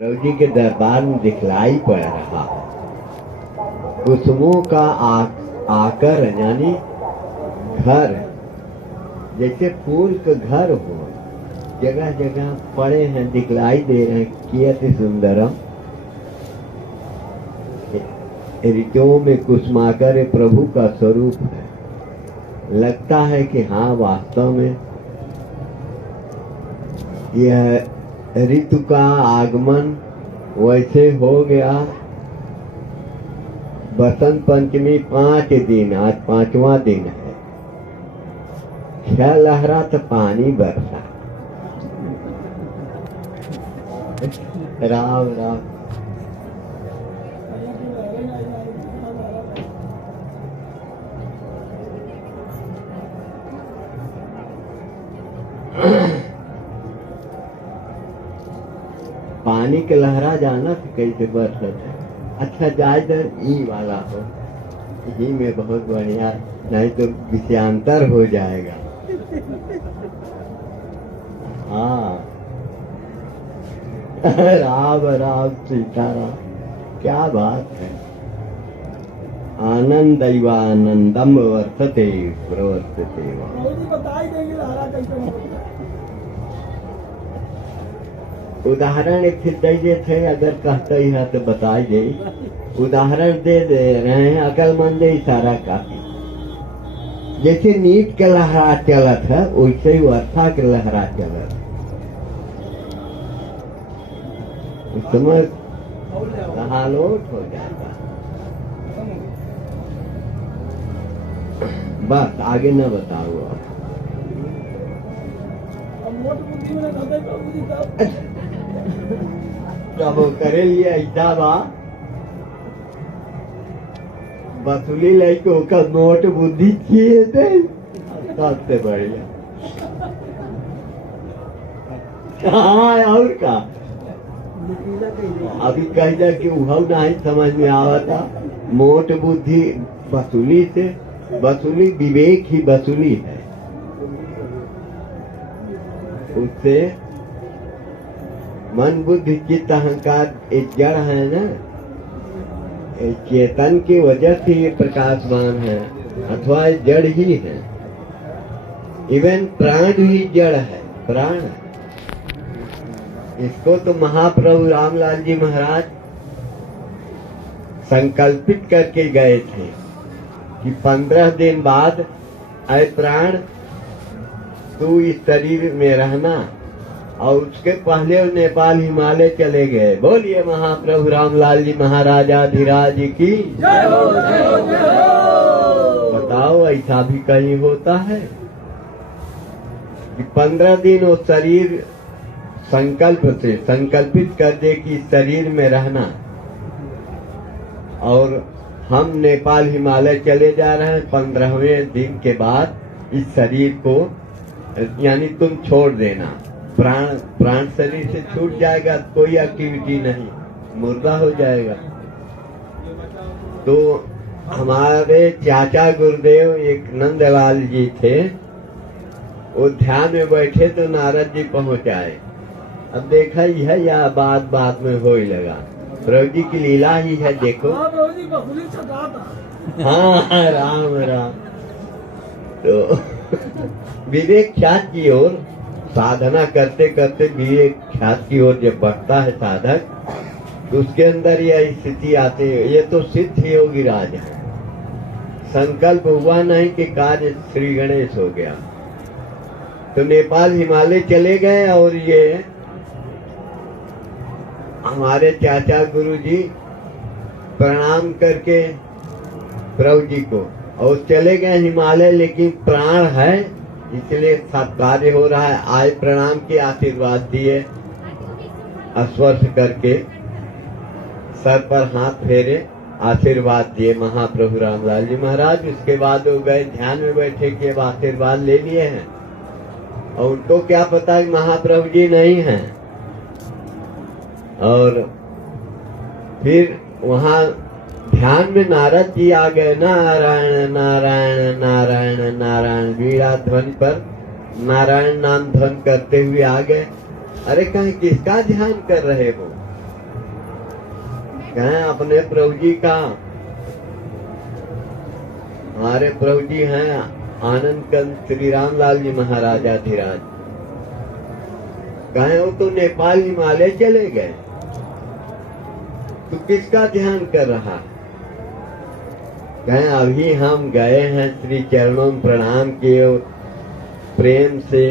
प्रभु जी के दरबार में दिखलाई पड़ रहा है। कुसुमों का आकर यानी घर, जैसे फूल का घर हो, जगह जगह पड़े हैं, दिखलाई दे रहे हैं। कियत सुंदरम ऋतुओं में कुसुमाकर प्रभु का स्वरूप है। लगता है कि हाँ, वास्तव में यह ऋतु का आगमन वैसे हो गया। बसंत पंचमी 5 दिन, आज 5वां दिन है। क्या लहरा तो पानी बरसा। राम राम। पानी के लहरा जाना तो कैसे बरसत है। अच्छा, जाए दर ई वाला हो, ही में बहुत बढ़िया, नहीं तो विषयांतर हो जाएगा। हाँ, राम राम सीताराम, क्या बात है। आनंदैवानंदम वर्तते प्रवर्तते वा। उदाहरण एक दे थे, अगर कहते है तो बताई दे। उदाहरण दे रहे हैं, अकलमंद इशारा काफी। जैसे नीट के लहरा चलत है, वैसे ही वर्षा के लहरा चलत है। उस समय हालोट हो जाता। बस आगे न बताओ। अब करे लिए ऐसा बा, वसूली लैके ओकर नोट बुद्धि किए थे, सबसे बढ़िया। हाँ, और का अभी कह कि वह नहीं समझ में आवता। मोट बुद्धि वसूली से, वसूली विवेक ही वसूली है। उससे मन बुद्धि चित्त अहंकार एक जड़ है ना, चेतन की वजह से ये प्रकाशवान है, अथवा जड़ ही है। इवन प्राण ही जड़ है, प्राण। इसको तो महाप्रभु रामलाल जी महाराज संकल्पित करके गए थे कि 15 दिन बाद ऐ प्राण तू इस शरीर में रहना। और उसके पहले नेपाल हिमालय चले गए। बोलिए महाप्रभु रामलाल जी महाराजाधिराज की जय हो, जय हो, जय हो। बताओ, ऐसा भी कहीं होता है कि 15 दिन वो शरीर संकल्प से संकल्पित कर दे कि शरीर में रहना, और हम नेपाल हिमालय चले जा रहे हैं। 15वें दिन के बाद इस शरीर को, यानी तुम छोड़ देना। प्राण शरीर से छूट जाएगा, कोई एक्टिविटी नहीं, मुर्दा हो जाएगा। तो हमारे चाचा गुरुदेव एक नंदलाल जी थे, वो ध्यान में बैठे तो नारद जी पहुंच आए। अब देखा ही है, या बात में हो ही लगा। प्रभु जी की लीला ही है, देखो। हाँ, राम राम। तो विवेक ख्यात की ओर साधना करते करते विवेक ख्यात की ओर जब बढ़ता है साधक, तो उसके अंदर यह स्थिति आती है। ये तो सिद्ध योगी राज है। संकल्प हुआ नहीं कि कार्य श्री गणेश हो गया। तो नेपाल हिमालय चले गए, और ये हमारे चाचा गुरु जी प्रणाम करके प्रभु जी को, और चले गए हिमालय। लेकिन प्राण है, इसलिए सब कार्य हो रहा है। आए, प्रणाम के आशीर्वाद दिए, स्पर्श करके सर पर हाथ फेरे, आशीर्वाद दिए महाप्रभु रामलाल जी महाराज। उसके बाद वो गए ध्यान में बैठे कि अब आशीर्वाद ले लिए हैं, और उनको क्या पता कि महाप्रभु जी नहीं हैं। और फिर वहाँ ध्यान में नारद जी आ गए। नारायण नारायण नारायण नारायण, वीणा ध्वनि पर नारायण नाम ध्वन करते हुए आ गए। अरे कहीं किसका ध्यान कर रहे हो? कहें अपने प्रभु जी का, हमारे प्रभु जी हैं आनंद कंद श्री रामलाल जी महाराजाधिराज। कहें वो तो नेपाल हिमालय चले गए, तो किसका ध्यान कर रहा? कहें अभी हम गए हैं, श्री चरणों में प्रणाम किए और प्रेम से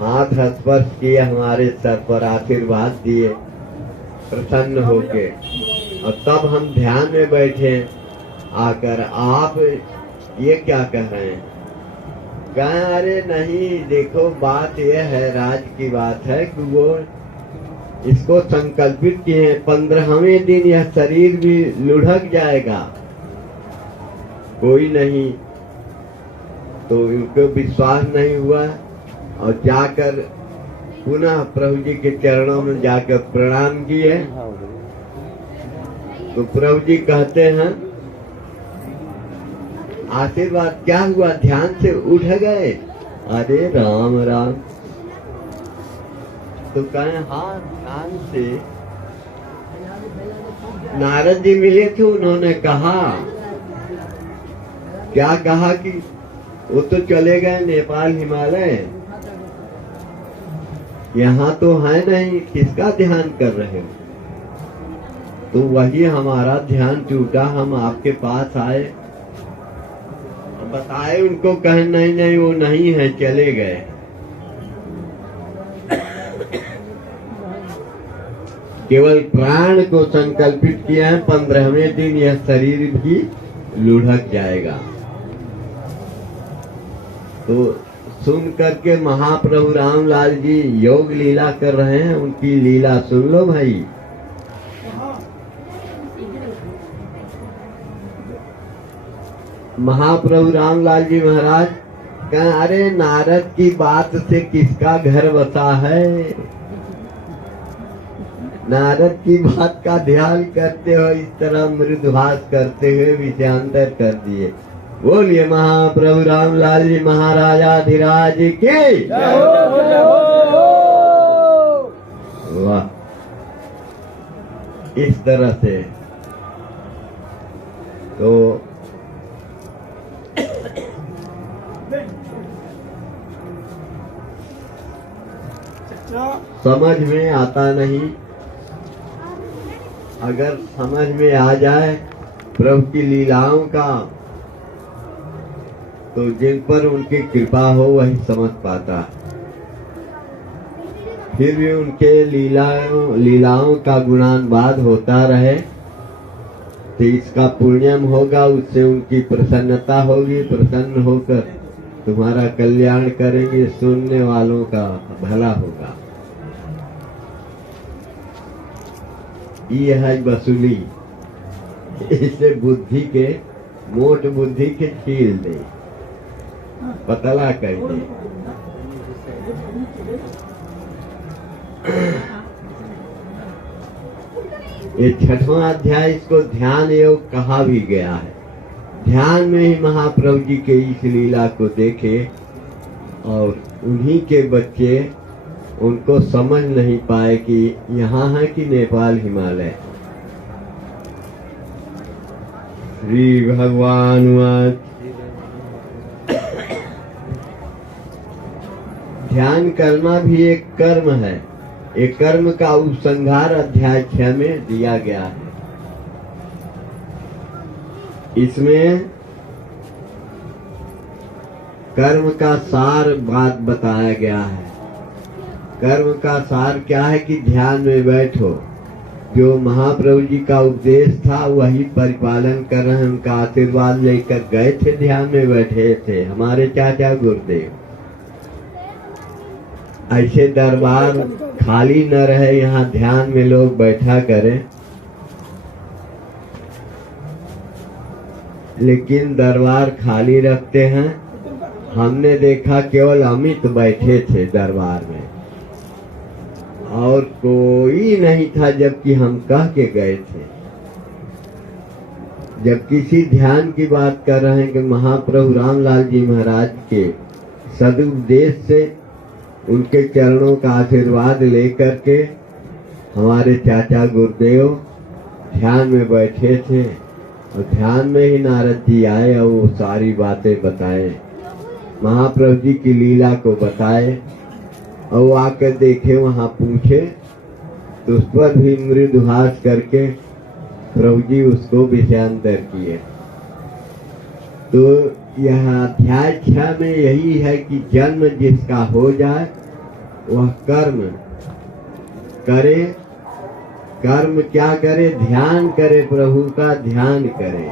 हाथ स्पर्श किए, हमारे सर पर आशीर्वाद दिए प्रसन्न होके, और तब हम ध्यान में बैठे आकर आप ये क्या कह रहे हैं? कहें अरे नहीं, देखो बात यह है, राज की बात है कि वो इसको संकल्पित किए 15वें दिन यह शरीर भी लुढ़क जाएगा, कोई नहीं। तो उनको विश्वास नहीं हुआ और जाकर पुनः प्रभु जी के चरणों में जाकर प्रणाम किए। तो प्रभु जी कहते हैं आशीर्वाद क्या हुआ? ध्यान से उठ गए। अरे राम राम। तो कहें हाँ, ध्यान से नारद जी मिले थे, उन्होंने कहा, क्या कहा कि वो तो चले गए नेपाल हिमालय, यहाँ तो है नहीं, किसका ध्यान कर रहे हो? तो वही हमारा ध्यान टूटा, हम आपके पास आए, बताए उनको, कहे नहीं नहीं वो नहीं है, चले गए। केवल प्राण को संकल्पित किया है, 15वें दिन यह शरीर भी लुढ़क जाएगा। तो सुन करके महाप्रभु रामलाल जी योग लीला कर रहे हैं, उनकी लीला सुन लो भाई। महाप्रभु रामलाल जी महाराज कहें अरे नारद की बात से किसका घर बसा है? नारद की बात का ध्यान करते हो, इस तरह मृदुभास करते हुए विषयांतर कर दिए। बोलिए महाप्रभु रामलाल जी महाराजाधिराज की। वाह, इस तरह से तो समझ में आता नहीं, अगर समझ में आ जाए प्रभु की लीलाओं का, तो जिन पर उनकी कृपा हो वही समझ पाता। फिर भी उनके लीलाओं का गुणानुवाद होता रहे तो इसका पुण्यम होगा, उससे उनकी प्रसन्नता होगी, प्रसन्न होकर तुम्हारा कल्याण करेंगे, सुनने वालों का भला होगा। ये है वसूली, इसे बुद्धि के, मोट बुद्धि के छील दे, पतला कर दे। ये 6वां अध्याय, इसको ध्यान योग कहा भी गया है। ध्यान में ही महाप्रभु जी के इस लीला को देखे और उन्हीं के बच्चे उनको समझ नहीं पाए कि यहाँ है कि नेपाल हिमालय। श्री भगवान ध्यान करना भी एक कर्म है, एक कर्म का उपसंहार अध्याय 6 में दिया गया है। इसमें कर्म का सार बात बताया गया है। कर्म का सार क्या है कि ध्यान में बैठो, जो महाप्रभु जी का उपदेश था वही परिपालन कर रहे हैं। उनका आशीर्वाद लेकर गए थे, ध्यान में बैठे थे हमारे चाचा गुरुदेव। ऐसे दरबार खाली न रहे, यहाँ ध्यान में लोग बैठा करें, लेकिन दरबार खाली रखते हैं। हमने देखा केवल अमित बैठे थे दरबार में और कोई नहीं था, जबकि हम कह के गए थे। जब किसी ध्यान की बात कर रहे हैं कि महाप्रभु रामलाल जी महाराज के सदुपदेश से उनके चरणों का आशीर्वाद लेकर के हमारे चाचा गुरुदेव ध्यान में बैठे थे और ध्यान में ही नारद जी आए और वो सारी बातें बताए, महाप्रभु जी की लीला को बताए। और वो आकर देखे, वहां पूछे तो उस पर भी मृदुहास करके प्रभु जी उसको विषयांतर किए। तो यह अध्याय 6 में यही है कि जन्म जिसका हो जाए वह कर्म करे। कर्म क्या करे? ध्यान करे, प्रभु का ध्यान करे।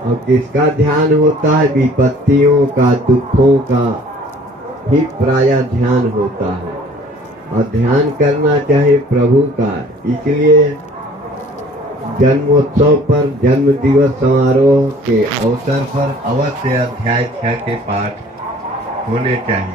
और किसका ध्यान होता है? विपत्तियों का, दुखों का ही प्रायः ध्यान होता है। और ध्यान करना चाहे प्रभु का। इसलिए जन्मोत्सव पर, जन्म दिवस समारोह के अवसर पर अवश्य अध्याय 6 के पाठ होने चाहिए।